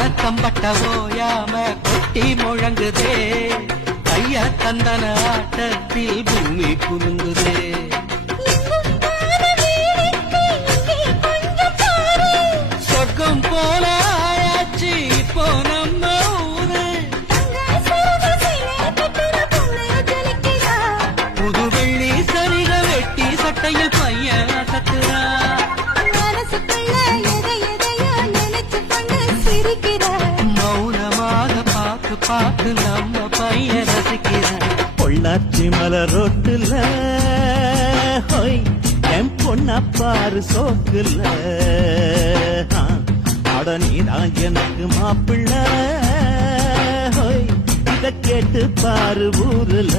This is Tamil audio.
ஓயாம கொட்டி முழங்குதே. கைய தந்தன ஆட்டத்தில் பூமி குலுங்குதே. சொர்க்கம் போல ஆயாச்சு இப்போ நம்ம ஊரு. புது வெள்ளி சரிக வெட்டி சட்டையில் பார்த்து பார்த்து நம்ம பையன் ரசிக்கிறான். பொள்ளாச்சி மலரோட்டுல ஹோய் என் பொண்ணா பாரு சோக்குல. ஆ, அட நீதான் எனக்கு மாப்பிள்ள ஹோய் இத கேட்டு பாரு ஊருல.